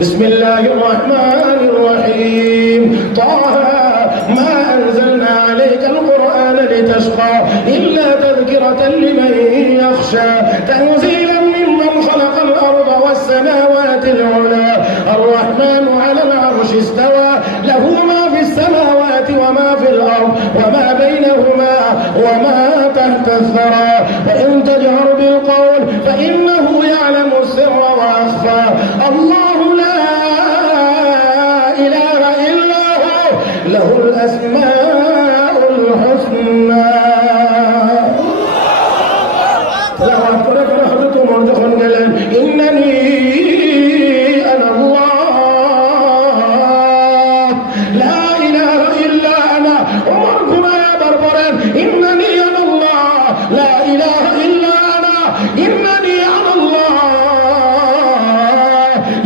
بسم الله الرحمن الرحيم طه ما أنزلنا عليك القرآن لتشقى إلا تذكرة لمن يخشى تنزيلا ممن خلق الأرض والسماوات العلى الرحمن على العرش استوى له ما في السماوات وما في الأرض وما بينهما وما تحت الثرى وإن تجهر بالقول فإنه يعلم السر وأخفى الله لا إله إلا هو له الأسماء الحسنى تلاوات করে করে হযরত ওমর যখন গেলেন ইন্নানি আনা আল্লাহ লা ইলাহা ইল্লা আনা ওমর ঘুমায় আবার পড়েন ইন্নানি আনা আল্লাহ লা ইলাহা ইল্লা আনা ইন্নানি আনা আল্লাহ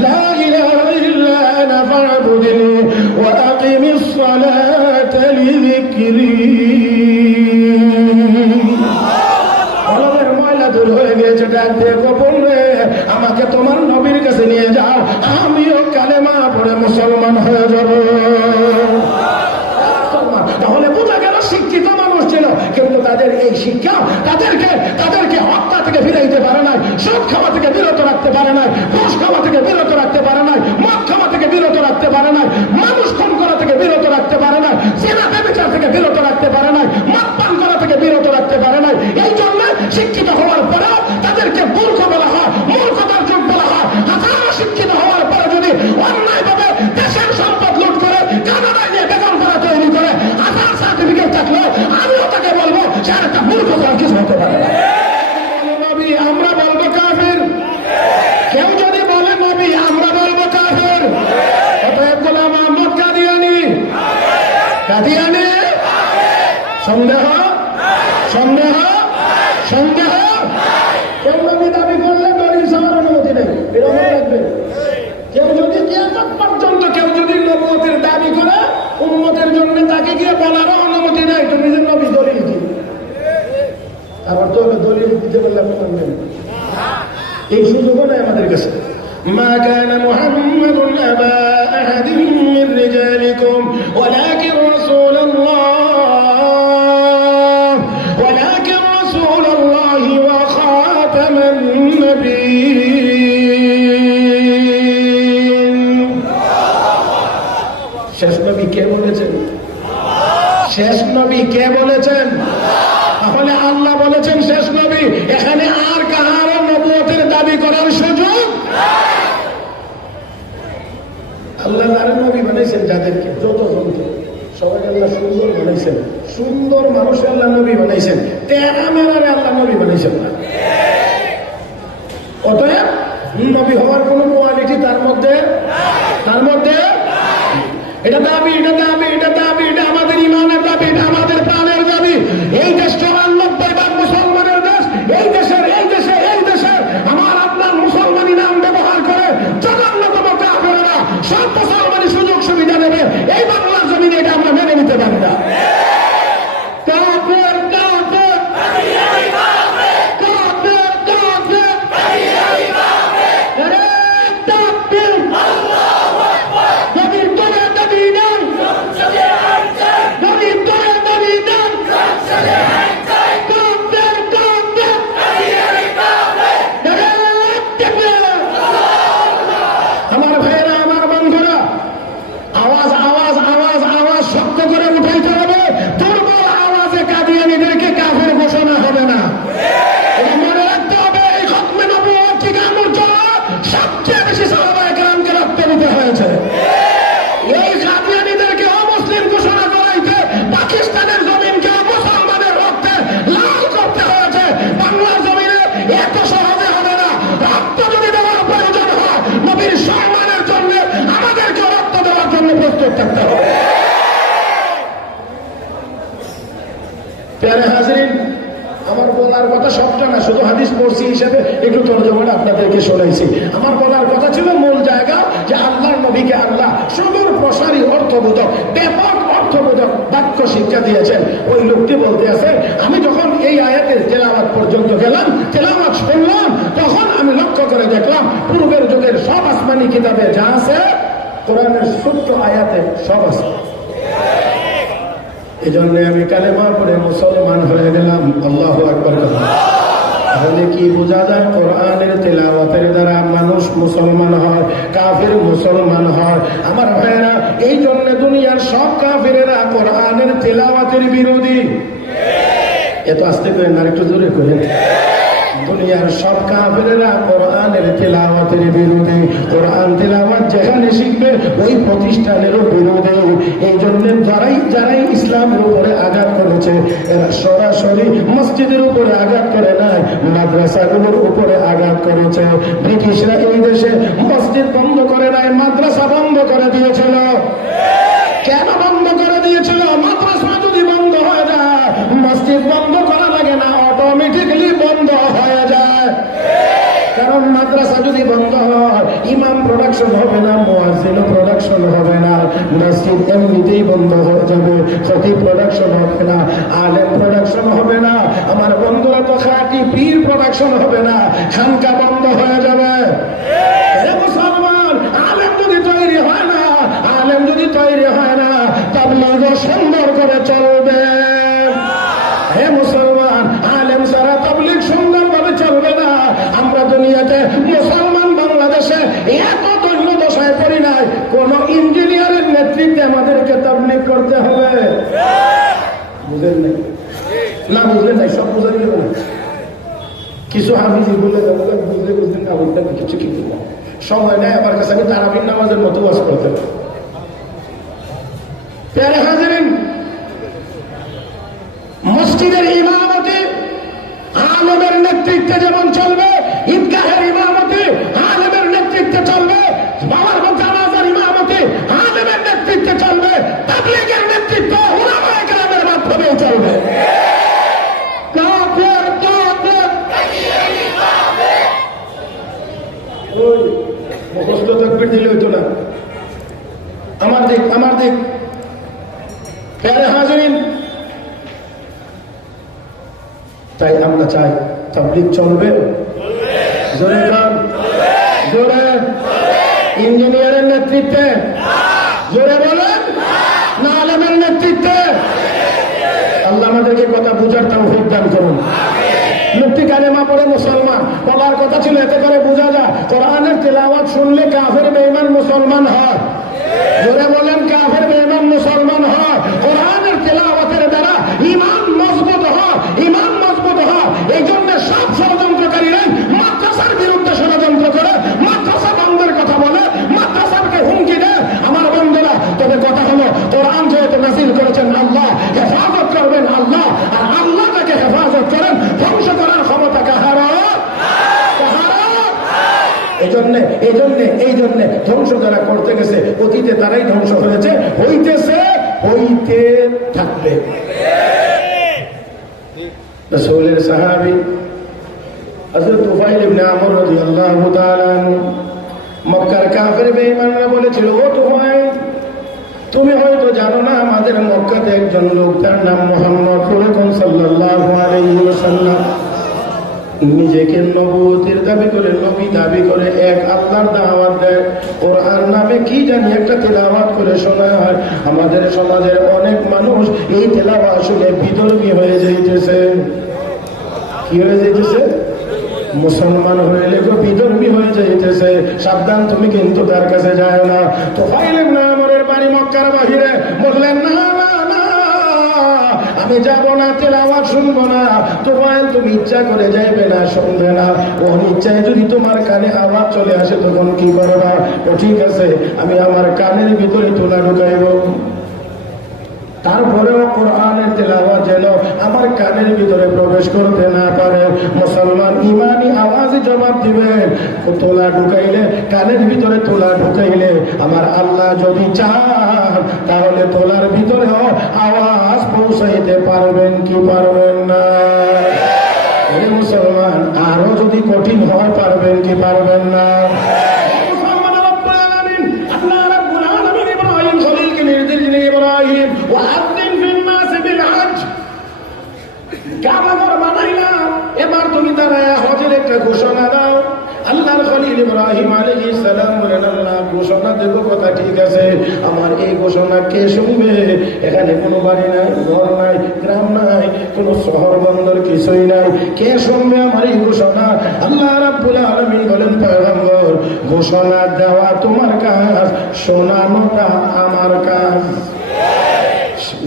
লা ইলাহা ইল্লা আনা ফা'বুদনি ওয়া আকিমিস সালাতা লিযিকরি আমাকে তোমার নবীর কাছে নিয়ে যাও আমিও কালেমা পড়ে মুসলমান হয়ে যাব তাহলে বোঝা গেল শিক্ষিত মানুষ ছিল কিন্তু তাদের এই শিক্ষা তাদেরকে হত্যা থেকে ফিরাইতে পারে নাই সুদ খাওয়া থেকে বিরত রাখতে পারে নাই ঘুষ খাওয়া থেকে বিরত রাখতে পারে নাই মদ খাওয়া থেকে বিরত রাখতে পারে নাই মানুষ খুন করা থেকে বিরত রাখতে পারে নাই জিনা ব্যভিচার থেকে বিরত রাখতে পারে নাই মদ পান করা থেকে বিরত রাখতে পারে নাই এই জন্য শিক্ষিত হওয়ার পরেও তাদেরকে মূর্খ বলা হয় মূর্খতার যুগ বলা হয় হাজারো শিক্ষিত হওয়ার পরে যদি অন্যায়ভাবে দেশের সম্পদ লুট করে কানাডায় নিয়ে বেতন করা তৈরি করে হাজার সার্টিফিকেট থাকলেও আমিও তাকে বলবো সে একটা মূর্খতার কিছু হতে পারে না নবী আমরা বলবো কাফের কেউ যদি বলে নবী আমরা বলবো কাফের অতএব গোলাম মোহাম্মদ কাদিয়ানী সন্দেহ কেউ নবী দাবি করলে দলিল সবার অনুমতি নেই এরকম লাগবে কেউ যদি কিয়ামত পর্যন্ত কেউ যদি নবুয়তের দাবি করে উম্মতের জন্য তাকে গিয়ে বলারও অনুমতি নেই তুমি যে নবী দলিল কি তারপর তো দলিল দিতে বললাম মানবেন এই সুযোগও নেই আমাদের কাছে ما كان محمد أبا أحد من رجالكم ولكن رسول الله وخاتم النبيين শেষ নবী কে বলেছেন তাহলে আল্লাহ বলেছেন শেষ নবী এখানে আর কাহারও নবুয়তের দাবি করার সুযোগ আল্লাহ তার নবী বানাইছেন যাদেরকে যত জন্তু সবাই আল্লাহ সুন্দর বানাইছেন সুন্দর মানুষ আল্লাহ নবী বানাইছেন তেরা মেরারে আল্লাহ নবী বানাইছেন না অতএব নবী হওয়ার কোন কোয়ালিটি তার মধ্যে এটা দাবি এটা আমাদের ইমানের দাবি এটা আমাদের প্রাণের দাবি এই দেশ 94% মুসলমানের দেশ এই দেশে আমার আপনার মুসলমানি নাম ব্যবহার করে জঘন্যতম কাফেররা সব মুসলমানি সুযোগ সুবিধা নেবে এই বাংলার জমিনে এটা আমরা মেনে নিতে পারি না প্যারে হাজরিন আমার বলার কথা সবটা না শুধু হাদিস পড়ছি হিসেবে একটু তরজমাটা আপনাদেরকে শোনাইছি আমার বলার কথা ছিল মূল জায়গা যে আল্লাহর নবীকে আল্লাহ সুদূর প্রসারী অর্থবোধক ব্যাপক অর্থবোধক বাক্য শিক্ষা দিয়েছেন ওই লোকটি বলতে আছে আমি যখন এই আয়াতের তেলাওয়াত পর্যন্ত গেলাম, তেলাওয়াত শুনলাম, তখন আমি লক্ষ্য করে দেখলাম পূর্বের যুগের সব আসমানি কিতাবে যা আছে কোরআনের ছোট্ট আয়াতে সব আছে। এই জন্য আমি কালেমা পড়ে মুসলমান হয়ে গেলাম। আল্লাহু আকবার। তাহলে কি বোঝা যায়? কোরআনের তেলাওয়াতের দ্বারা মানুষ মুসলমান হয়, কাফির মুসলমান হয়। আমার ভাইয়েরা, এই জন্য দুনিয়ার সব কাফিরেরা কোরআনের তেলাওয়াতের বিরোধী। এত আস্তে করে না, একটু জোরে করে। দুনিয়ার সব কাফিরেরা কোরআনের তেলাওয়াতের বিরোধী। কোরআন তেলাওয়াত যেখানে শিখবে ওই প্রতিষ্ঠানেরও বিরোধী। এই জন্য যারাই ইসলামের উপরে আঘাত করেছে এরা সরাসরি মসজিদের উপরে আঘাত করে নাই, মাদ্রাসাগুলোর উপরে আঘাত করেছে। ব্রিটিশরা এই দেশে মসজিদ বন্ধ করে নাই, মাদ্রাসা বন্ধ করে দিয়েছিল। কেন বন্ধ করে দিয়েছিল? মাদ্রাসা যদি বন্ধ হয়ে যায় মসজিদ বন্ধ করা লাগে না, অটোমেটিক্যালি বন্ধ হয়ে যায়। কারণ মাদ্রাসা যদি বন্ধ হয় ইমাম প্রোডাকশন হবে না, মুয়াজ্জিন প্রোডাকশন হবে না, মসজিদ এমনিতেই বন্ধ হয়ে যাবে, খতিব প্রোডাকশন হবে না, আলেম প্রোডাকশন হবে না। আমার বন্ধুরা তো খাঁটি পীর প্রোডাকশন হবে না, খানকা বন্ধ হয়ে যাবে। মুসলমান, আলেম যদি তৈরি হয় না, আলেম যদি তৈরি হয় না, তাবলীগ সুন্দর করে চলবে। হে মুসলমান, আলেম ছাড়া তাবলীগ সুন্দরভাবে চলবে না। আমরা দুনিয়াতে মুসলমান বাংলাদেশে এত দৈন্য দশায় পড়ি নাই, কোন ইঞ্জিনিয়ারের নেতৃত্বে আমাদেরকে তাবলীগ করতে হবে। বুঝেন নাই? না বুঝলেন নাই, সব বুঝে গেল না। কিছু হাফিজি বলে বুঝলে বুঝলেন না, বুঝলেন কিছু কিন্তু সময় নেই আমার কাছে। আমি তারাবির নামাজের মতো ওয়াজ করতে পারি। প্যারে হাজিরিন, মসজিদের ইমামতি আলেমের নেতৃত্বে যেমন চলবে, ঈদগাহের ইমামতি আলেমের নেতৃত্বে চলবে, বাবার জানাজার ইমামতি আলেমের নেতৃত্বে চলবে, তাবলীগের নেতৃত্ব উলামায়ে কেরামের মাধ্যমে চলবে। মুখস্থ তাকবীর দিলে হইতো না। আমার দিক প্যারে হাজিরিন, তাই আমরা চাই তাবলীগ চলবে। জোরে গান, জোরে। ইঞ্জিনিয়ারের নেতৃত্বে, জোরে বলেন, না আলেমের নেতৃত্বে। আল্লাহ আমাদেরকে কথা বুঝার তৌফিক দান করুন। মুফতি কালেমা পড়ে মুসলমান বলার কথা ছিল, এতে করে বোঝা যায় কোরআনের তেলাওয়াত শুনলে কাফের বেঈমান মুসলমান হয়। জোরে বলেন, কাফের বেঈমান মুসলমান হয়। কোরআনের তেলাওয়াতের দ্বারা ঈমান মজবুত হয়, ঈমান মজবুত হয়। এই জন্য সব ষড়যন্ত্রকারীরাই মাদ্রাসার বিরুদ্ধে ষড়যন্ত্র করে, মাদ্রাসা বন্ধের কথা বলে, মাদ্রাসাকে হুমকি দেয়। আমার বন্ধুরা, তবে কথা হলো কোরআন যেহেতু নাযিল করেছেন আল্লাহ, হেফাজত করবেন আল্লাহ, আর আল্লাহ তাকে হেফাজত করেন, ধ্বংস করার ক্ষমতা কাহার? এই জন্য ধ্বংস যারা করতে গেছে অতীতে তারাই ধ্বংস হয়েছে, হইতেছে, হইতে থাকবে। রাসূলের সাহাবী হযরত তুফাইল ইবনে আমর রাদিয়াল্লাহু তাআলা মক্কার কাফের বেঈমানরা বলেছিল, ও তুফাইল, তুমি হয়তো জানো না আমাদের মক্কাতে একজন লোক, তার নাম মুহাম্মদ সাল্লাল্লাহু আলাইহি ওয়াসাল্লাম, নিজেকে নবুয়তের দাবি করে, নবী দাবি করে, এক আল্লাহর দাওয়াত দেয়, কোরআন নামে কি জানি একটা তেলাওয়াত করে শোনায়। হয় আমাদের সমাজের অনেক মানুষ এই তেলাওয়াত শুনে বিধর্মী হয়ে যাইতেছে। কি হয়ে যাইতেছে? মুসলমান হয়ে লেগো বিধর্মী হয়ে যাইতেছে। সাবধান, তুমি কিন্তু তার কাছে যায় না। তো তুফাইল ইবনে আমরের বাড়ি মক্কার বাহিরে। বললেন, না না না, আমি যাব না, তেলাওয়াত শুনবো না। তুফাইল, তুমি ইচ্ছা করে যাইবে না, শুনবে না, অনিচ্ছায় যদি তোমার কানে আওয়াজ চলে আসে তখন কি করবা? ও ঠিক আছে, আমি আমার কানের ভিতরে তুলা ঢুকাইব, তারপরেও কোরআনের তেলাওয়াত যেন আমার কানের ভিতরে প্রবেশ করতে না পারে। মুসলমান ইমানি আওয়াজে জবাব দিবেন। তোলা ঢুকাইলে, কানের ভিতরে তোলা ঢুকাইলে আমার আল্লাহ যদি চান তাহলে তোলার ভিতরেও আওয়াজ পৌঁছাইতে পারবেন কি পারবেন না? মুসলমান, আরো যদি কঠিন হয় পারবেন কি পারবেন না? ইব্রাহিম ওয়া'আযযিন ফিন নাস বিল হজ্জ, কাবা ঘোষণা দেবো, কথা ঠিক আছে। আমার এই ঘোষণা কে শুনবে? এখানে কোনো বাড়ি নাই, ঘর নাই, গ্রাম নাই, কোনো শহর বন্দর কিছুই নাই। কে শুনবে আমার এই ঘোষণা? আল্লাহ রাব্বুল আলামিন বলেন, পয়গম্বর, ঘোষণা দেওয়া তোমার কাজ, শোনানোটা আমার কাজ।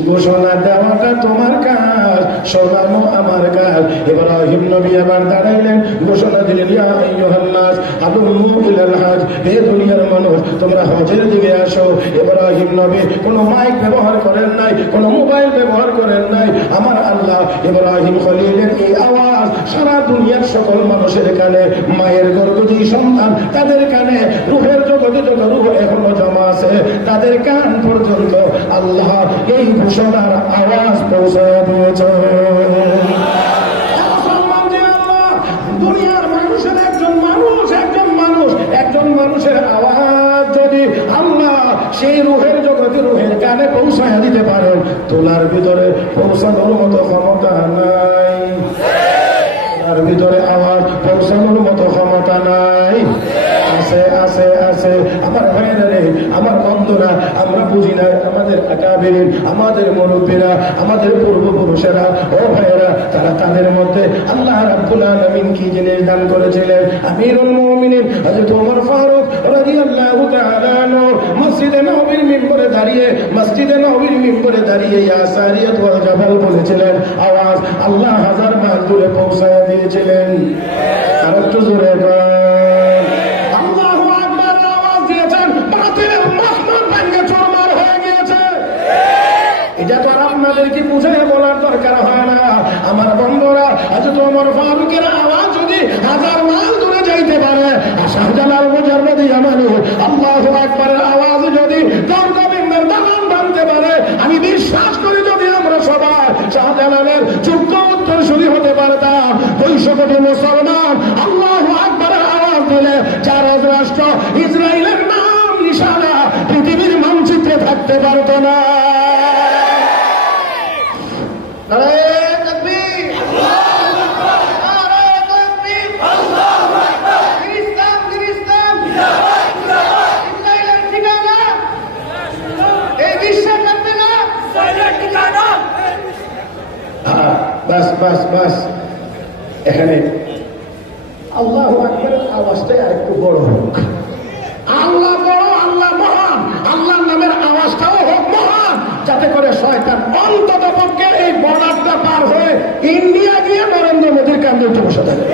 ঘোষণা দেওয়াটা তোমার কাজ, শোনানো আমার কাজ। ইব্রাহিম নবী আবার দাঁড়াইলেন, ঘোষণা দিলেন, ইয়া আইয়ুহান নাস আদুমু ইলাল হজ, হে দুনিয়ার মানুষ, তোমরা হজের দিকে আসো। ইব্রাহিম নবী কোনো মাইক ব্যবহার করেন নাই, কোনো মোবাইল ব্যবহার করেন নাই। আমার আল্লাহ ইব্রাহিম খলিলের এই আওয়াজ সারা দুনিয়ার সকল মানুষের কানে, মায়ের গর্ভবতী সন্তান তাদের কানে, রূহের জগতে যত রূহ এখনো জমা আছে তাদের কান পর্যন্ত আল্লাহ এই ঘোষণার আওয়াজ পৌঁছায় দিয়েছে। দুনিয়ার মানুষের একজন মানুষের আওয়াজ যদি আল্লাহ সেই রূহের জগতে রূহের কানে পৌঁছায় দিতে পারেন, তোলার ভিতরে পৌঁছানোর মতো ক্ষমতা নাই। তার ভিতরে আওয়াজ পৌঁছানোর মতো ক্ষমতা নাই। আছে আছে আছে আমার ভাইয়েরা রে, আমার বন্ধুরা, আমরা বুঝি না আমাদের আকাবির, আমাদের মুরব্বীরা, আমাদের পূর্বপুরুষেরা, ও ভাইয়েরা, তারা তাদের মধ্যে আল্লাহ রাব্বুল আলামিন কি জিনিস দান করেছিলেন। আমিরুল মুমিনিন হযরত ওমর ফারুক রাদিয়াল্লাহু তাআলা আনহু মসজিদে নববীর মিম্বরে দাঁড়িয়ে ইয়া সারিয়াত ওয়াল জাবাল বলেছিলেন। আওয়াজ আল্লাহ হাজার মাইল দূরে পৌঁছায় দিয়েছিলেন। আর একটু জোরে এটা তো আর আপনাদেরকে বুঝাই বলার দরকার হয় না। আমার বন্ধুরা, হযরত ওমর ফারুকের আওয়াজ যদি হাজার মাইল দূরে যাইতে পারে, শাহজালাল মুজাররদি ইয়ামানি আল্লাহু আকবারের আওয়াজ যদি দরগোবিন্দের দামান বানতে পারে, আমি বিশ্বাস করি যদি আমরা সবাই শাহজালালের যোগ্য উত্তরসূরি হতে পারতাম, 200 কোটি মুসলমান আল্লাহু আকবারের আওয়াজ দিলে 4 রাষ্ট্র ইসরায়েলের নাম নিশানা পৃথিবীর মানচিত্রে থাকতে পারত না। বাস এখানে আল্লাহু আকবারের আওয়াজটাই আর একটু বড় হোক। আল্লাহ বড়, আল্লাহ মহান, আল্লাহর নামের আওয়াজটাও হোক মহান, যাতে করে শয়তান অন্তত পক্ষে এই বর্ডারটা পার হয়ে ইন্ডিয়া গিয়ে নরেন্দ্র মোদীর কান্দে উঠে বসে থাকে।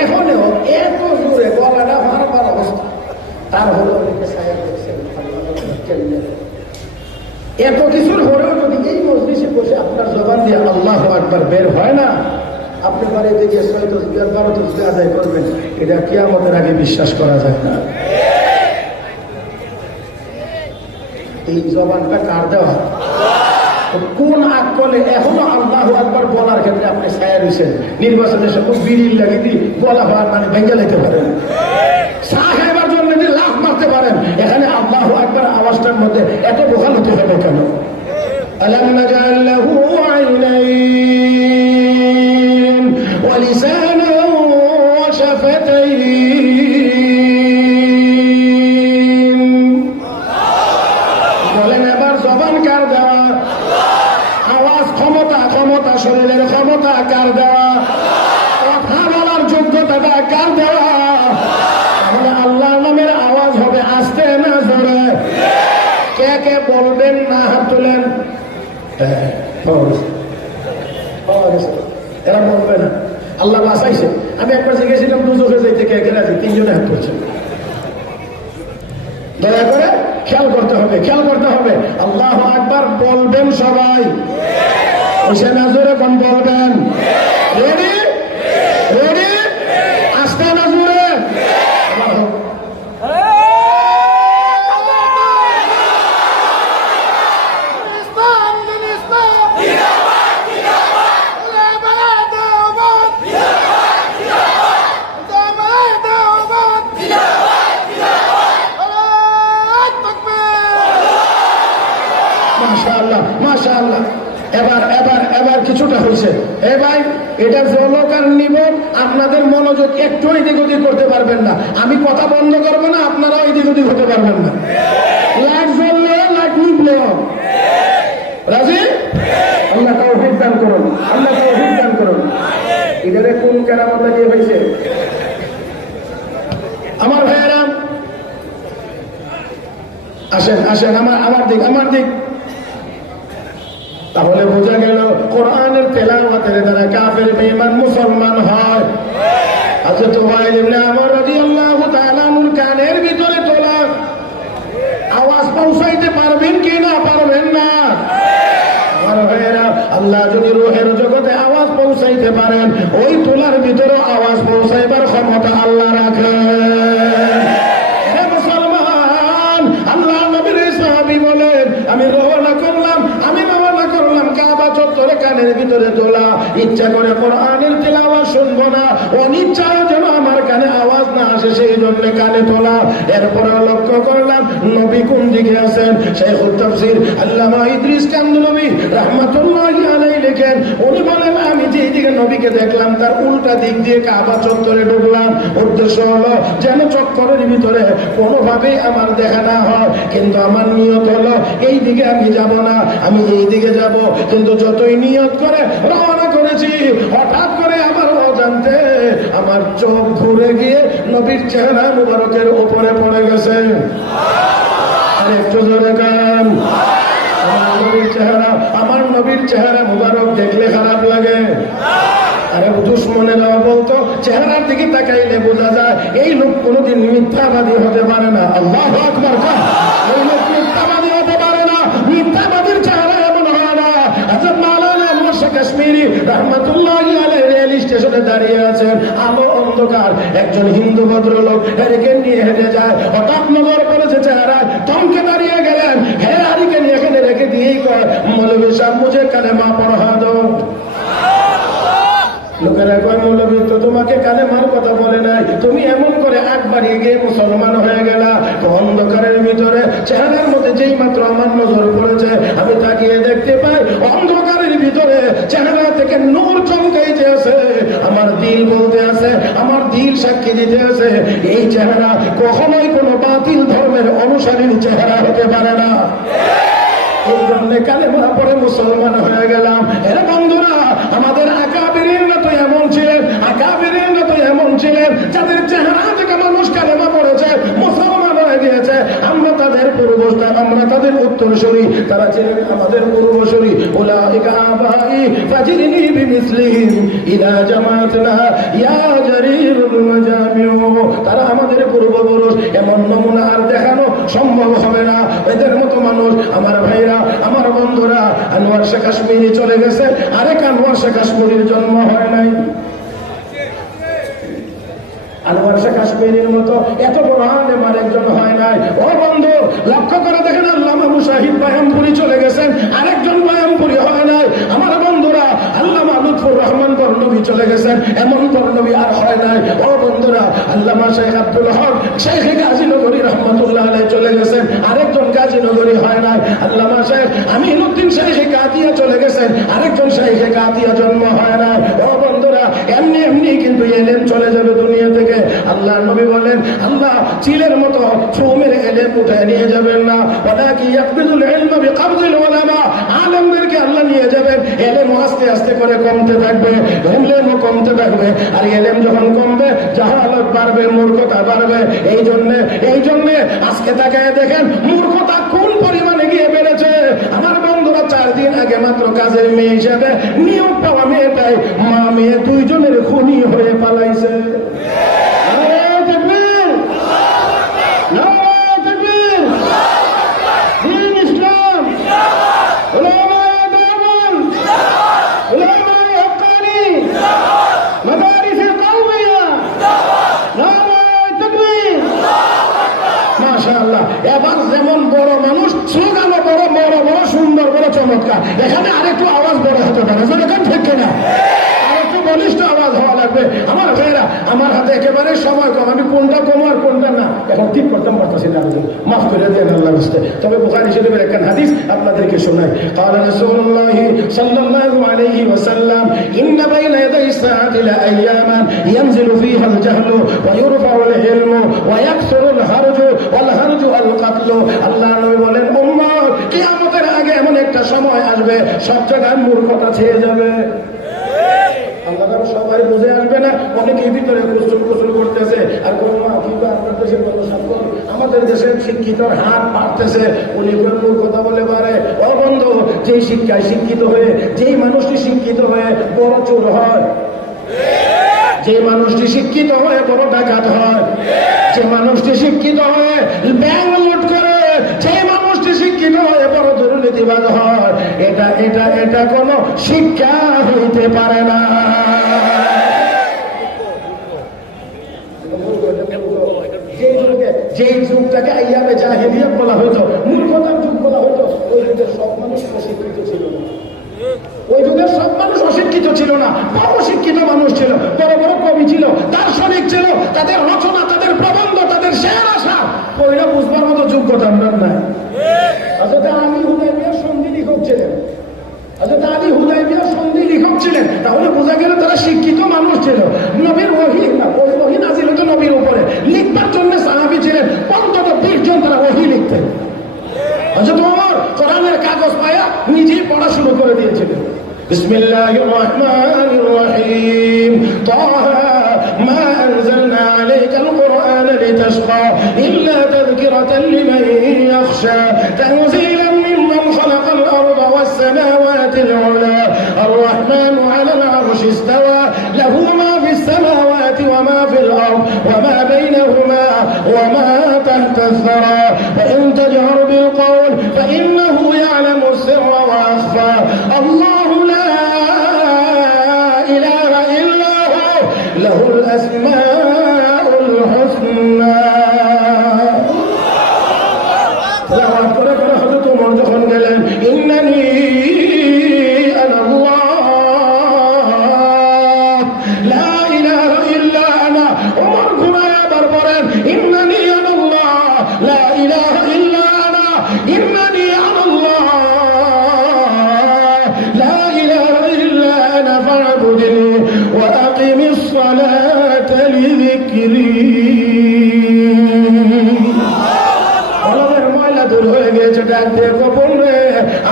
এখনো এত জোরে গলাটা মারবার অবস্থা, তার হলো অনেকে ছায়া করছেন। এত কিছুর হলেও যদি এই মজলিসে বসে আপনার জবান দিয়ে আল্লাহু আকবার বের হয় না, আপনি বাড়িতে গিয়ে 6 তাসবিহ 12 তাসবিহ আদায় করবেন, এটা কিয়ামতের আগে বিশ্বাস করা যায় না। এই জবানটা কার দেওয়া? কোন আকলে এখনো আল্লাহু আকবার বলার ক্ষেত্রে আপনি ছায়া রয়েছেন? নির্বাচনের সময় বিড়ির লাগিয়ে দিয়ে গলা হওয়ার মানে ভেঙে লাইতে পারেন, সাহেবের জন্য লাভ মারতে পারেন। এখানে আল্লাহু আকবার আওয়াজটার মধ্যে এত বোকাল হতে হবে কেন? আলাম নাজআল লাহু আইনাইন ওয়া লিসানান ওয়া শাফাতাইন। বলেন এবার জবান কার দেওয়া? আওয়াজ ক্ষমতা, ক্ষমতা শরীরের ক্ষমতা কার দেওয়া? কথা বলার যোগ্যতাটা কার দেওয়া? তাহলে আল্লাহর নামের আওয়াজ হবে আস্তে না জোরে? কে কে বলবেন না? হাত তোলেন। এরা বলবে না, আল্লাহ বাঁচাইছে। আমি একবার জিজ্ঞেসিলাম দুজকে যাইতে কে কে রাজি, 3 জনে হাত করছে। দয়া করে খেয়াল করতে হবে, খেয়াল করতে হবে। আল্লাহু আকবার বলবেন সবাই, ওসে না জোরে কোন বলবেন? রেডি রেডি, আস্তে না জোরে। এবার এবার এবার কিছুটা হয়েছে। এ ভাই, এটা জলক আর নিবন, আপনাদের মনোযোগ একটু এদিক ওদিক করতে পারবেন না। আমি কথা বন্ধ করবো না, আপনারাও এদিক ওদিক হতে পারবেন না। লাইট জ্বললে লাইট নিবলেও রাজি। আল্লাহ তাওফীক দান করুন, আল্লাহ তাওফীক দান করুন। এখানে কোন কেরামত দিয়ে হয়েছে আমার ভাইয়েরা? আসেন আসেন আমার দিক। তাহলে বোঝা গেল কোরআনের তেলাওয়াতের দ্বারা কাফের বেঈমান মুসলমান হয়। হযরত ওয়াইল ইবনে আমর রাদিয়াল্লাহু তাআলা আনহুর কানের ভিতরে তোলা আওয়াজ পৌঁছাইতে পারবেন কি না? পারবেন না। আমার ভাইয়েরা, আল্লাহ যদি রূহের জগতে আওয়াজ পৌঁছাইতে পারেন, ওই তোলার ভিতরে আওয়াজ পৌঁছাইবার ক্ষমতা আল্লাহ রাখেন। হে মুসলমান, আল্লাহ নবীর সাহাবী বলেন, আমি রওনা করলাম কাবা চত্বরে, কানের ভিতরে তোলা। ইচ্ছা করে কোরআনের তিলাওয়াত শুনবো না, অনিচ্ছায় যেন আমার কানে আওয়াজ না আসে, সেই জন্য কানে তোলা। এরপরে লক্ষ্য করলাম নবী কোন দিকে আছেন। শাইখুত তাফসীর আল্লামা ইদ্রিস কান্দলবী রাহমাতুল্লাহি আলাইহি লেখেন, উনি বলেন, আমি যেই দিকে নবীকে দেখলাম তার উল্টা দিক দিয়ে কাবা চত্বরে ঢুকলাম। উদ্দেশ্য হলো যেন চক্করের ভিতরে কোনোভাবেই আমার দেখা না হয়, কিন্তু আমার নিয়ত হলো এই দিকে আমি যাব না, আমি এই দিকে যাব। কিন্তু যতই নিয়ত করে রওনা করেছি, হঠাৎ করে আমার অজান্তে আমার চোখ ঘুরে গিয়ে নবীর চেহারা মুবারকের উপরে পড়ে গেছে। আর একটু জোরে গান। আমার নবীর চেহারা মুবারক দেখলে খারাপ লাগে? আরে দুশ্মনেরা বলতো চেহারার দিকে তাকাইলে বোঝা যায় এই লোক কোনোদিন মিথ্যাবাদী হতে পারে না। আল্লাহু আকবার। এই লোক মিথ্যাবাদী হতে পারে না, মিথ্যাবাদীর চেহারা এমন হয় না। হযরত মাওলানা মুর্শিদ কাশ্মীরি রাহমাতুল্লাহি আলাইহি রেল স্টেশনে দাঁড়িয়ে আছেন, আলো অন্ধকার, একজন হিন্দু ভদ্রলোক হেরিকেন নিয়ে হেঁটে যায়। হঠাৎ নজর পড়েছে চেহারায়, থমকে দাঁড়িয়ে গেলেন। হে হারিকেন এখানে রেখে দিয়েই কয়, মৌলভী সাহেব মুঝে কালেমা পড়া দো। লোকেরা কয়, মৌলভী তো তোমাকে কালেমার কথা বলে নাই, তুমি এমন করে আগ বাড়িয়ে গিয়ে মুসলমান হয়ে গেলা। অন্ধকারের ভিতরে চেহারার মধ্যে যেই মাত্র আমার নজর পড়েছে, আমি তাকিয়ে দেখতে পাই অন্ধকারের ভিতরে চেহারা থেকে নূর চমকাইতে আছে। আমার দিল বলতে আছে, আমার দিল সাক্ষী দিতে আছে, এই চেহারা কখনোই কোনো বাতিল ধর্মের অনুসারীর চেহারা হতে পারে না। এই জন্য কালেমা পড়ে মুসলমান হয়ে গেলাম। এর বন্ধুরা, আমাদের আকাবিরিনরা তো এমন ছিলেন, আকাবিরিনরা তো এমন ছিলেন যাদের চেহারা থেকে মানুষ কালেমা পড়েছে, মুসলমান হয়ে গিয়েছে। আমরা তাদের পূর্বসূরি, আমরা তাদের উত্তরসূরি, তারা ছিলেন আমাদের পূর্বসূরি। উলাইকা আবাই ফাজিরনি বিমিসলিহিম ইদা জামাতনা ইয়া জারিরুল মাজামিউ। তারা আমাদের পূর্বপুরুষ, এমন নমুনা আর দেখানো সম্ভব হবে না। এদের মতো মানুষ আমার ভাইরা, আমার বন্ধুরা, আনোয়ার শেখ কাশ্মীরি চলে গেছে, আরেক আনোয়ার শেখ কাশ্মীরির জন্ম হয় নাই। আনোয়ার শেখ কাশ্মীরির মতো এত বড় আলেম আরেকজন হয় নাই। ও বন্ধু, লক্ষ্য করে দেখেন, আল্লামা মুজাহিদ বায়ামপুরি চলে গেছেন, আরেকজন বায়ামপুরি হয় নাই। আমার বন্ধুরা, আল্লামা লুৎফুর রহমান বর্ণবী চলে গেছেন, এমন বর্ণবী আর হয় নাই। ও বন্ধুরা, আল্লামা শেখ আব্দুল হক শেখ গাজীনগরী রহমাতুল্লাহ আলাইহি চলে গেছেন, আরেকজন গাজীনগরী হয় নাই। আল্লামা শেখ আমিনুদ্দিন শেখ কাতিয়া চলে গেছেন, আরেকজন শেখ কাতিয়া জন্ম হয় নাই। ও বন্ধুরা, এমনি এমনি কিন্তু এলেম চলে যাবে দুনিয়া থেকে। আল্লাহ নবী বলেন, আল্লাহ চিলের মতো ফোমের এলেম উঠে নিয়ে যাবেন না, ওয়ালাকি ইয়াকবিদুল ইলমা বিকবদিল উলামা। আলেমদেরকে আল্লাহ নিয়ে যাবেন, এলেম আস্তে আস্তে করে কমতে থাকবে, এলেমও কমতে থাকবে। আর এলেম যখন কমবে, জাহালত বাড়বে, মূর্খতা বাড়বে। এই জন্য আজকে তাকায় দেখেন মূর্খতা কোন পরিমাণে গিয়ে বেড়েছে। আমার বন্ধুরা, 4 দিন আগে মাত্র কাজের মেয়ে হিসাবে নিয়োগ পাওয়া মেয়েটাই মা মেয়ে দুইজনের খুনি হয়ে পালাইছে। এবার যেমন বড় মানুষ, স্লোগানও বড়, বড় বড়, সুন্দর, বড় চমৎকার। এখানে আরেকটু আওয়াজ বড় হতে পারে, যেরকম ঠিক কিনা, আরেকটু বলিষ্ঠ আওয়াজ হওয়া লাগবে। আমার ভাইয়েরা, আমার হাতে একেবারে সময় কম, আমি কোনটা কম আর কোনটা না এখন ঠিক করতাম পারতেছি না, মাফ করে দেন আল্লাহ রাস্তে। তবে বুখারী শরীফের একখান হাদিস আপনাদেরকে শোনাই। قال رسول الله صلى الله عليه وسلم إن بين يدي الساعة لأياما ينزل فيها الجهل ويرفع العلم ويكثر الهرج والهرج القتل। আল্লাহ নবী বলেন, উম্মত, কিয়ামতের আগে এমন একটা সময় আসবে সব জায়গায় মূর্খতা ছেয়ে যাবে। আল্লাহ সবাই বুঝে আসবে না, অনেকেই ভিতরে কুসুল করতেছে আর আপনার দেশে আমাদের দেশের শিক্ষিতর হাত বাড়তেছে, উনি কথা বলে পারে। ও বন্ধু, যেই শিক্ষায় শিক্ষিত হয়ে যেই মানুষটি শিক্ষিত হয়ে বড় চোর হয়, যে মানুষটি শিক্ষিত হয়ে বড় ডাকাত হয়, যে মানুষটি শিক্ষিত হয়ে ব্যাংক লুট করে, যে মানুষটি শিক্ষিত হয়ে বড় দুর্নীতিবাজ হয়, এটা কোন শিক্ষা হইতে পারে না। যে যুগটাকে আইয়ামে জাহেলিয়াত বলা হইতো, মূর্খতার যুগ বলা হইতো, ওই যুগের সব মানুষ অশিক্ষিত ছিল না। ওই যুগের সব মানুষ অশিক্ষিত ছিল না, অশিক্ষিত মানুষ ছিল, বড় বড় কবি ছিল, দার্শনিক ছিল, তাদের রচনা, তাদের প্রবন্ধ, তাদের শের আশা ওইটা বুঝবার মতো যোগ্যতা আমরা নাই। হযরত আলী হুদায়বিয়ার সন্ধি লিখক ছিলেন, হযরত আলী হুদায়বিয়ার সন্ধি লিখক ছিলেন, তাহলে বোঝা গেল তারা শিক্ষিত মানুষ ছিল। নবীর ওহী নাযিল হতো নবীর উপরে, লিখবার জন্য সাহাবী ছিলেন অন্তত 20 জন, তারা ওহী লিখতেন। হযরত ওমর কোরআনের কাগজ পায়া নিজেই পড়া শুরু করে দিয়েছিলেন। বিসমিল্লাহির রহমানির রহিম, তাহা মা আনজালনা আলাইকাল কুরআনা লিতাশকা ইল্লা তাযকিরাতান লিমান ইয়াখশা তানযীলাম মিম্মান খালাকাল আরদা ওয়াস সামাওয়াতিল উলা আর-রাহমানু আলাল আরশি ইসতাওয়া লাহু মা ফিস সামাওয়াতি ওয়া মা ফিল আরদ ওয়া মা বাইনাহুমা ওয়া মা তাহতা আস-সারা ওয়া ইন তাজহার বিল قول فإنه يعلم السر وأخفى الله لا إله إلا هو له الأسماء الحسنى। تلاوات করে করে হযরত ওমর যখন গেলেন, ইন্নানি আনা আল্লাহ লা ইলাহা ইল্লা আনা, ওমর ঘুমায় আবার পড়েন, ইন্নানি আনা আল্লাহ লা ইলাহা ইল্লা إنني أنا الله لا إله إلا أنا فاعبدني وأقم الصلاة لذكري।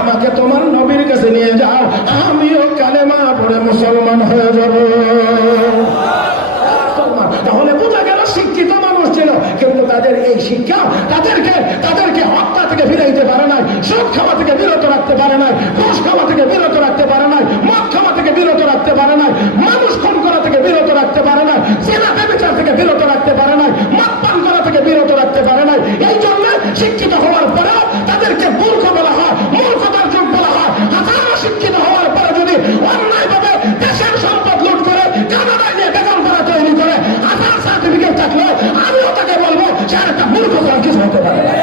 আমাকে তোমার নবীর কাছে নিয়ে যাও, আমিও কালেমা পড়ে মুসলমান হয়ে যাব। তাহলে বোঝা গেল শিক্ষিত মানুষ ছিল, কিন্তু তাদের এই শিক্ষা তাদেরকে হত্যা থেকে ফিরাইতে পারে নাই, সুদ খাওয়া থেকে বিরত রাখতে পারে নাই, ঘুষ খাওয়া থেকে বিরত রাখতে পারে নাই, মদ খাওয়া থেকে বিরত রাখতে পারে নাই, মানুষ খুন করা থেকে বিরত রাখতে পারে নাই, জেনা ব্যভিচার থেকে বিরত রাখতে পারে নাই, মদ পান করা থেকে বিরত রাখতে পারে নাই। এই জন্য শিক্ষিত হওয়ার পরেও তাদেরকে মূর্খ বলা হয়, মূর্খতার যুগ বলা হয়। হাজারো শিক্ষিত হওয়ার পরে যদি অন্যায়ভাবে দেশের সম্পদ লুট করে কানাডায় নিয়ে বেতন করা তৈরি করে হাজার সার্টিফিকেট থাকলে আমিও তাকে বলবো সে আর একটা মূর্খ করার কিছু হতে পারে না।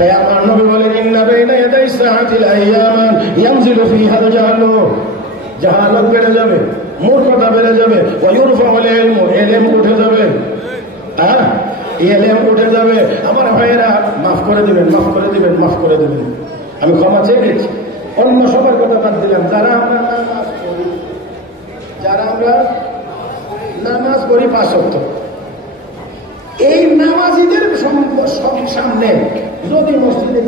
তাই আমার নবী বলেন, ইন্না বাইনা ইয়াদাই সাআতিল আইয়ামান ইয়ানজিলু ফিহাল জাহালু, জাহালত বেড়ে যাবে, মূর্খতা বেড়ে যাবে, ওয়া ইউরফাউল ইলমু, ইলম উঠে যাবে। ইলম উঠে যাবে। আমার ভাইয়েরা মাফ করে দিবেন, মাফ করে দিবেন, মাফ করে দিবেন, আমি ক্ষমা চেয়ে নিচ্ছি। অন্য সবার কথা বাদ দিলাম, যারা আমরা নামাজ পড়ি 5 ওয়াক্ত, এই নামাজীদের সামনে যদি মসজিদে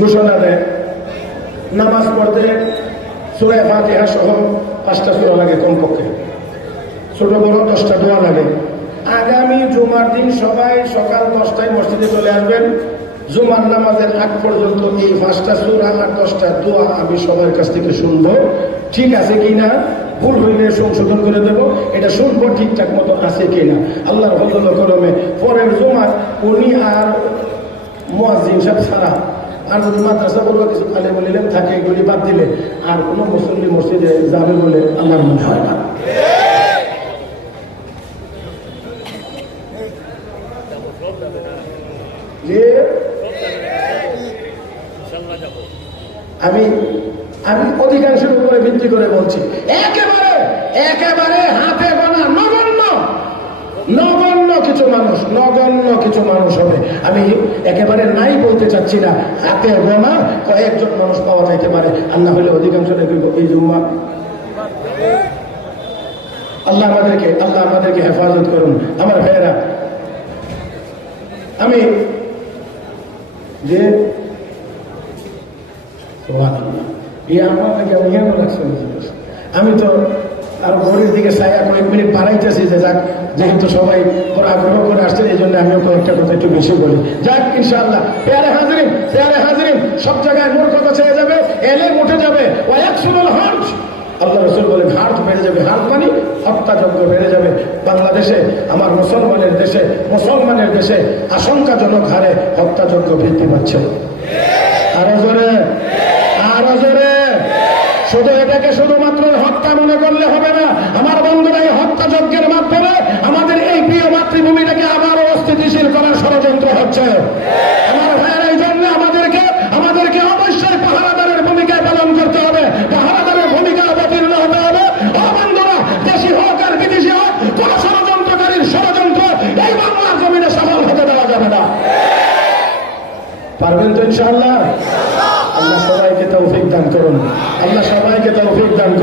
ঘোষণা দেয় নামাজ পড়তে সূরা ফাতিহা সহ 5টা সূরা লাগে কমপক্ষে, ছোট বড় 10টা দোয়া লাগে। আগামী জুমার দিন সবাই সকাল 10টায় মসজিদে চলে আসবেন। জুমার নামাজের আগ পর্যন্ত এই 5টা সূরা আর 10টা দোয়া আমি সবার কাছ থেকে শুনবো, ঠিক আছে কিনা, ভুল হইলে সংশোধন করে দেব, এটা শুনবো ঠিকঠাক মতো আছে কিনা। আল্লাহর ফজল করমে পরের জুমার উনি আর মুয়াজ্জিন সাহেব ছাড়া আর যদি মাদ্রাসা বলবো কিছু তালে বলিলেন থাকে, এগুলি বাদ দিলে আর কোনো মুসল্লি মসজিদে যাবে বলে আমার মনে হয় না। যে আমি আমি অধিকাংশের উপরে ভিত্তি করে বলছি, একেবারে একেবারে হাতে গোনা নগণ্য কিছু মানুষ হবে। আমি একেবারে নাই বলতে চাচ্ছি না, হাতে গোনা কয়েকজন মানুষ পাওয়া যাইতে পারে, আর না হলে অধিকাংশ এই জুম্মা। আল্লাহ আমাদেরকে হেফাজত করুন। আমার ভাইয়েরা, আমি যে আমি তো আর ঘড়ির দিকে ছায়া কয়েক মিনিট বাড়াইতেছি যে যাক, যেহেতু সবাই আগ্রহ করে আসছেন এই জন্য আমিও কয়েকটা কথা একটু বেশি বলি। যাক ইনশাআল্লাহ, পেয়ারে হাজরিন, সব জায়গায় মোর কথা ছেড়ে যাবে, এলে উঠে যাবে। ওয়ায়াকসুরুল হার্জ, আল্লাহ রাসূল বলেন হার্ট বেড়ে যাবে। হার্ট মানে হত্যাযজ্ঞ বেড়ে যাবে। বাংলাদেশে, আমার মুসলমানের দেশে আশঙ্কাজনক হারে হত্যাযজ্ঞ বৃদ্ধি পাচ্ছে। আরো জোরে, শুধু এটাকে শুধুমাত্র হত্যা মনে করলে হবে না। আমার বন্ধুরা, এই হত্যাযজ্ঞের মাধ্যমে আমাদের এই প্রিয় মাতৃভূমিটাকে আবারও অস্থিতিশীল করার ষড়যন্ত্র হচ্ছে। আমার ভাইয়ের এই জন্য আমাদেরকে অবশ্যই পাহারাদারের ভূমিকায় পালন করতে হবে, পাহারাদারের ভূমিকা অবতীর্ণ হতে হবে। বন্ধুরা, দেশি হোক আর বিদেশি হোক, কোন ষড়যন্ত্রকারীর ষড়যন্ত্র এই বাংলার জমিনে সফল হতে দেওয়া যাবে না। পারবেন তো ইনশাআল্লাহ? আল্লাহ সবাইকে তৌফিক দান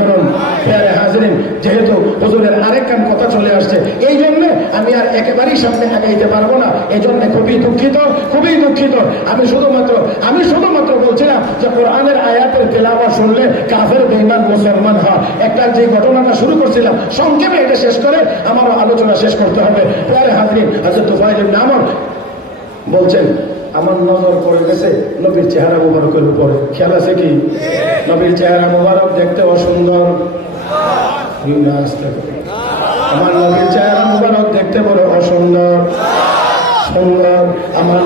করুন। প্রিয় হাজরিন, যেহেতু হুজুরের আরেকখান কথা চলে আসছে, এই জন্য আমি আর একেবারেই সামনে আগাইতে পারবো না। এই জন্য খুবই দুঃখিত। আমি শুধুমাত্র বলছিলাম যে কোরআনের আয়াতের তেলাওয়াত শুনলে কাফের বেঈমান মুসলমান হয়। একটা যে ঘটনাটা শুরু করছিলাম, সংক্ষেপে এটা শেষ করে আমারও আলোচনা শেষ করতে হবে। প্রিয় হাজরিন, হযরত তুফাইল ইবনে আমর বলছেন, আমার নজর পড়ে গেছে নবীর চেহারা মুবারকের উপরে। খেয়াল আছে কি? নবীর চেহারা মুবারক দেখতে অসুন্দর, আমার নবীর চেহারা মুবারক দেখতে বড় অসুন্দর, আমার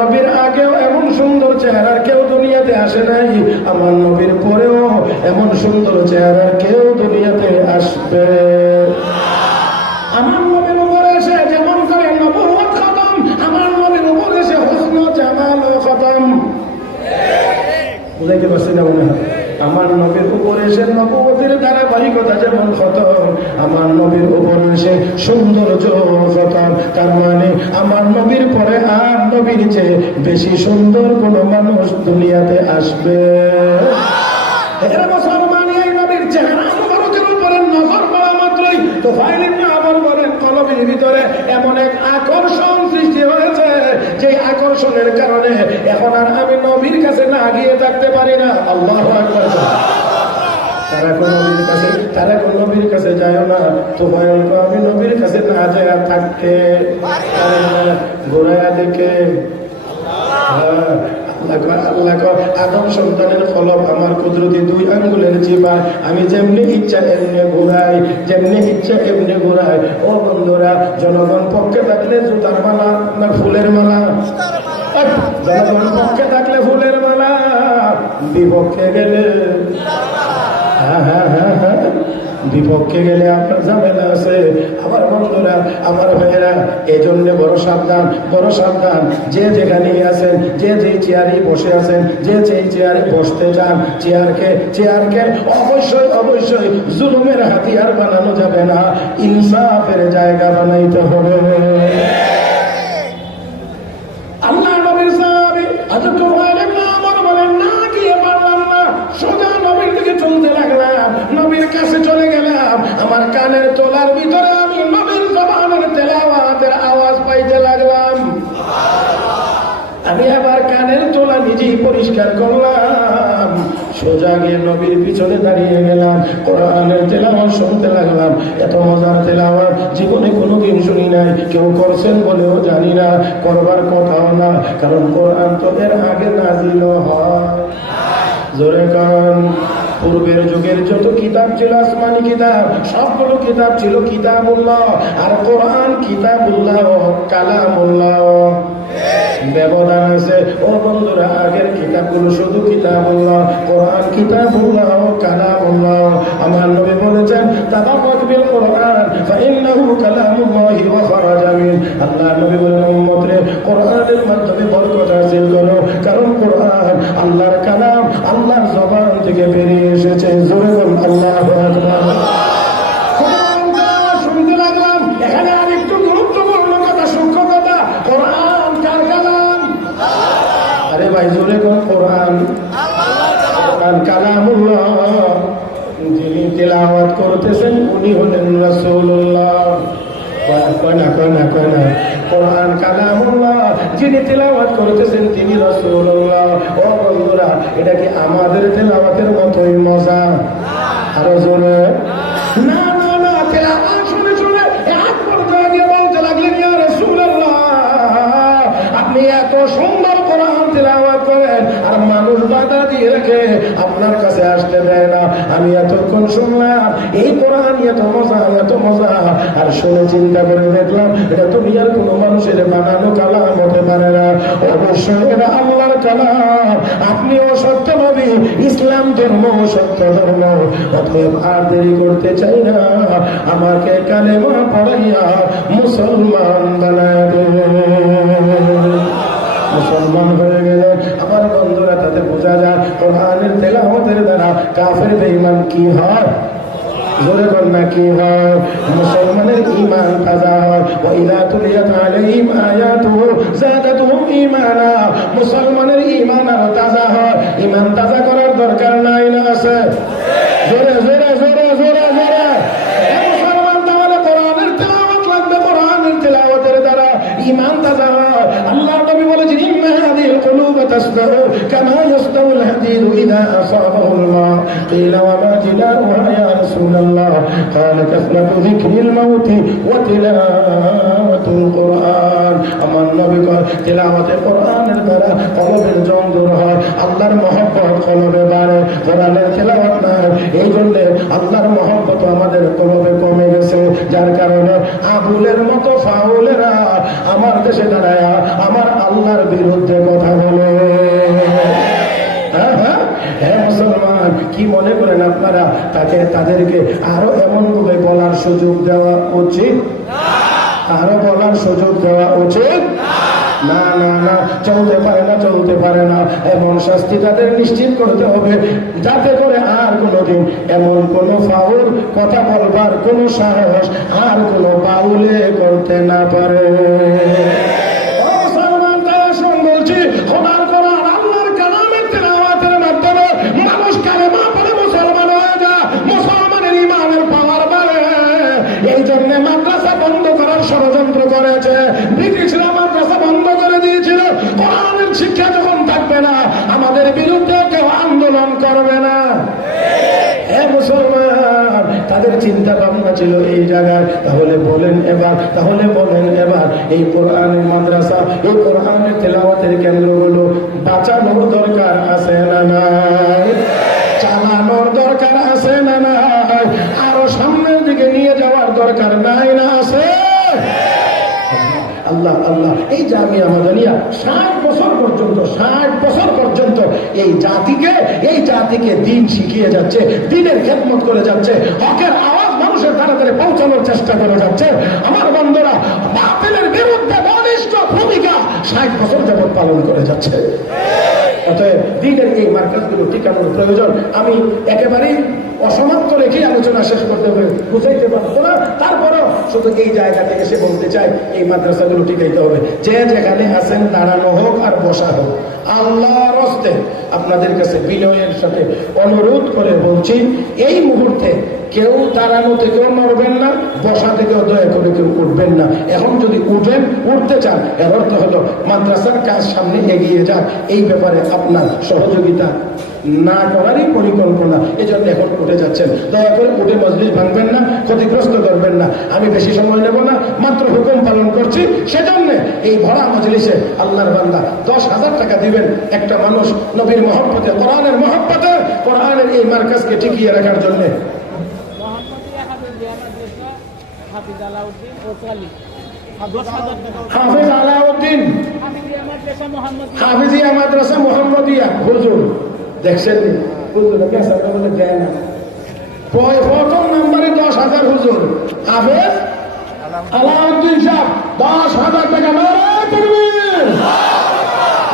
নবীর আগেও এমন সুন্দর চেহারার কেউ দুনিয়াতে আসে নাই, আমার নবীর পরেও এমন সুন্দর চেহারার কেউ দুনিয়াতে আসবে। আমার নবীর উপরে এসে যেমন করে নবুয়ত খতম, আমার নবীর উপরে এসে হুসন জামাল খতম। বুঝাইতে পারছি না মনে হয়? আমার নবীর উপরে এসে নবুয়তের ধারাবাহিকতা যেমন খতম, আমার নবীর উপরে এসে সৌন্দর্য খতম। তার মানে আমার নবীর পরে আর নবীর চেয়ে বেশি সুন্দর কোন মানুষ দুনিয়াতে আসবে। এরা মুসলমান, এই নবীর চেহারা মুবারকের উপরে নজর পড়া মাত্রই তুফাইল ইবনে আমর বলেন, কলবের ভিতরে এমন এক আকর্ষণ সৃষ্টি হয়েছে, যে আকর্ষণের কারণে এখন আর আমি নবীর কাছে না গিয়ে থাকতে পারি না। আল্লাহু আকবার। তারা কোন নবীর কাছে যায় না। তুফাইল কো, আমি নবীর কাছে না যায় থাকতে পারি না, ঘোরায়া দেখে। আদম সন্তানের ফলক আমার কুদরতি 2 আঙ্গুলের চিপায়, আমি যেমনি ইচ্ছা এমনি ঘুরাই। ও বন্ধুরা, জনগণ পক্ষে থাকলে জুতার মালা না ফুলের মালা? জনগণ পক্ষে থাকলে ফুলের মালা, বিপক্ষে গেলে বিপক্ষে গেলে আপনার ঝামেলা আছে। আমার বন্ধুরা, আমার ভাইয়েরা, এই জন্য বড় সাবধান। যে যেখানে আছেন, যে চেয়ারে বসে আছেন, যে চেয়ারে বসতে চান, চেয়ারকে অবশ্যই জুলুমের হাতিয়ার বানানো যাবে না, ইনসাফের জায়গা বানাইতে হবে। আল্লাহ নবীর সাহাবী হযরত তুফাইল ইবনে আমর বলেন, না গিয়ে পারলাম না, সোজা নবীর দিকে চলতে লাগলাম। নবীর কাছে চলে গেলাম, আমার কানের তোলার ভিতরে আমি নবীর জবানের তেলাওয়াতের আওয়াজ পাইতে লাগলাম। আমি আবার কানের তোলা নিজেই পরিষ্কার করলাম, সোজা গিয়ে নবীর পিছনে দাঁড়িয়ে গেলাম, কোরআনের তেলাওয়াত শুনতে লাগলাম। এত মজার তেলাওয়াত জীবনে কোনোদিন শুনি নাই, কেউ করছেন বলেও জানি না, করবার কথাও না, কারণ কোরআন তো এর আগে নাযিল হয়। জোরে কান। পূর্বের যুগের যত কিতাব ছিল, আসমানি কিতাব, সবগুলো কিতাব ছিল কিতাবুল্লাহ, আর কোরআন কিতাবুল্লাহ, কালামুল্লাহ। ব্যবধান আছে। ও বন্ধুরা, আগের কিতাবগুলো শুধু কিতাবুল্লাহ, কোরআন কিতাবুল্লাহ ও কালামুল্লাহ। আমার নবী বলেছেন তাবারাক বিল কোরআন ফাইন্নাহু কালামুল্লাহি ওয়া খারাজা মিন। আল্লাহ নবী বলেন উম্মত রে, কোরআনের মাধ্যমে বরকত হাসিল করো, কারণ কোরআন আল্লাহর কালাম, আল্লাহর জবান থেকে বেরিয়ে এসেছে। জোরে বল আল্লাহু আকবার। শুনতে লাগলাম এখানে আরেকটু গুরুত্বপূর্ণ কথা, সূক্ষ্ম কথা। কোরআন কার কালাম? আরে ভাই জোরে কোন কোরআন? কোরআন কালামুল্লাহ। যিনি তেলাওয়াত করতেছেন উনি হলেন রাসূলুল্লাহ। কোরআন কালামুল্লাহ, যিনি তেলাওয়াত করতেছেন তিনি রাসূলুল্লাহ। ও বন্ধুরা, এটা কি আমাদের তেলাওয়াতের মতোই মজা? আরো জোরে না না না। তেলাওয়াত শুনে শুনে এক পর্যায়ে গিয়ে বলতে লাগলেন ইয়া রাসূলুল্লাহ, আপনি এত সুন্দর কোরআন তেলাওয়াত করেন আর মানুষ বাধা দিয়ে রেখে আপনার কাছে আসতে দেয় না। আমি এতক্ষণ শুনলাম এই কোরআন এত মজা, এত মজা, আর শুনে চিন্তা করে দেখলাম এটা দুনিয়ার কোনো মানুষের বানানো কালাম হতে পারে না, অবশ্যই এটা আল্লাহর কালাম। আপনিও সত্য নবী, ইসলাম ধর্ম সত্য ধর্ম। অতএব আর দেরি করতে চাই না, আমাকে কালেমা পড়াইয়া মুসলমান বানায় দেবেন। মুসলমান হয়ে গেলে আমার বন্ধুরা তাতে বোঝা যায় কোরআনের তেলাওয়াতের দ্বারা কাফের বেঈমান কি হয়? জোরে কর না, কি হয়? মুসলমানের ঈমান তাজা হয়। ওয়া ইযা তুলিয়াত আলাইহিম আয়াতুহু যাদাতুহুম ঈমানা। মুসলমানের ঈমান আরো তাজা হয়। ঈমান তাজা করার দরকার নাই না আছে? জোরে জোরে জোরে জোরে জোরে। মুসলমান তাহলে কোরআনের তেলাওয়াত লাগবে, কোরআনের তেলাওয়াতের দ্বারা ঈমান তাজা হয়। আল্লাহ নবী বলেছেন ইন্না হাদিল কুলুব তাসদাউ কামা ইয়াসদাউল হাদিদু ইযা আসাবাহুল মা। কিলা ওয়া মা জিলাউহা ইয়া রাসূলুল্লাহ? ক্বালা কাসরাতু যিকরিল মাউতি ওয়া তিলাওয়াতুল কুরআন। আমার নবী কয় তেলাওয়াতে কোরআনের দ্বারা কলবের জং দূর হয়, আল্লাহর মহব্বত কলবে বাড়ে। কোরআনের তেলাওয়াত নাই, এই জন্য আল্লাহর মহব্বত আমাদের কলবে কমে গেছে, যার কারণে আবুলের মতো ফাউলেরা আমার দেশে দাঁড়ায় আমার আল্লাহর বিরুদ্ধে কথা বলে। হ্যাঁ মুসলমান, কি মনে করেন আপনারা তাদেরকে আরো এমন ভাবে বলার সুযোগ দেওয়া উচিত? আরো বলার সুযোগ দেওয়া উচিত না না না। চলতে পারে না, চলতে পারে না। এমন শাস্তি তাদের নিশ্চিত করতে হবে যাতে করে আর কোনোদিন এমন কোন ফাউল কথা বলবার কোন সাহস আর কোন বাউলে করতে না পারে। ষড়যন্ত্র করেছে ব্রিটিশরা, মাদ্রাসা বন্ধ করে দিয়েছিল। কোরআনের শিক্ষা যখন থাকবে না, আমাদের বিরুদ্ধে কেউ আন্দোলন করবে না। হে মুসলমান, তাদের চিন্তা ভাবনা ছিল এই জায়গায়। তাহলে বলেন এবার এই কোরআনের মাদ্রাসা, এই কোরআনের তেলাওয়াতের কেন্দ্রগুলো বাঁচানোর দরকার আছে না নাই? চালানোর দরকার আছে না নাই? আরো সামনের দিকে নিয়ে যাওয়ার দরকার নাই না আছে? আল্লাহ আল্লাহ, এই জামিয়া মাদানিয়া 60 বছর পর্যন্ত এই জাতিকে দিন শিখিয়ে যাচ্ছে, দিনের খেদমত করে যাচ্ছে, হকের আওয়াজ মানুষের দ্বারা পৌঁছানোর চেষ্টা করে যাচ্ছে। আমার বন্ধুরা, বাতিলের বিরুদ্ধে বলিষ্ঠ ভূমিকা 60 বছর যাবৎ পালন করে যাচ্ছে। অতএব দিনের এই মার্কাজগুলো টিকানোর প্রয়োজন। আমি একেবারেই অসমাপ্ত রেখে আলোচনা শেষ করতে হবে, বুঝাইতে পারবো না। তারপরও শুধু এই জায়গা থেকে সে বলতে চাই এই মাদ্রাসাগুলো টিকাইতে হবে। যে যেখানে আছেন দাঁড়ানো হোক আর বসা হোক, আল্লাহর হস্তে আপনাদের কাছে বিনয়ের সাথে অনুরোধ করে বলছি, এই মুহূর্তে কেউ দাঁড়ানো থেকেও নড়বেন না, বসা থেকেও দয়া করে কেউ উঠবেন না। এখন যদি উঠতে চান, এর অর্থ হলো মাদ্রাসার কাজ সামনে এগিয়ে যাক, এই ব্যাপারে আপনার সহযোগিতা না করারই পরিকল্পনা। এই জন্য এখন উঠে যাচ্ছেন, দয়া করে উঠে মজলিস ভাঙবেন না, ক্ষতিগ্রস্ত করবেন না। আমি বেশি সময় নেব না, মাত্র হুকুম পালন করছি। সেজন্য এই ভরা মজলিসে আল্লাহর বান্দা 10,000 টাকা দিবেন। একটা মানুষ নবীর মহব্বতে, কোরআনের মহব্বতে, কোরআনের এই মার্কাজকে টিকিয়ে রাখার জন্য। হাফিজ আলাউদ্দিন হাফিজিয়া মাদ্রাসা মোহাম্মদিয়া হুজুর দেখছেন হুজুর বলে দেয় না প্রথম নম্বরে 10,000 হুজুর হাফেজ আলাউদ্দিন সাহেব 10,000 টাকা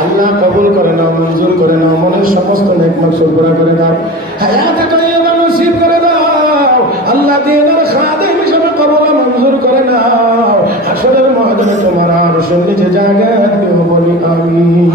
আল্লাহ কবুল করে নাও, মঞ্জুর করে নাও, মনের সমস্ত নেক মাকসুদ পুরা করে দাও, হায়াতে তয়্যিবা নসিব করে দাও। আল্লাহ দিনের খাদেম হিসেবে কবুল মঞ্জুর করে নাও। হাসরের ময়দানে তোমার আরশের নিচে জায়গা দিও বলি আমিন।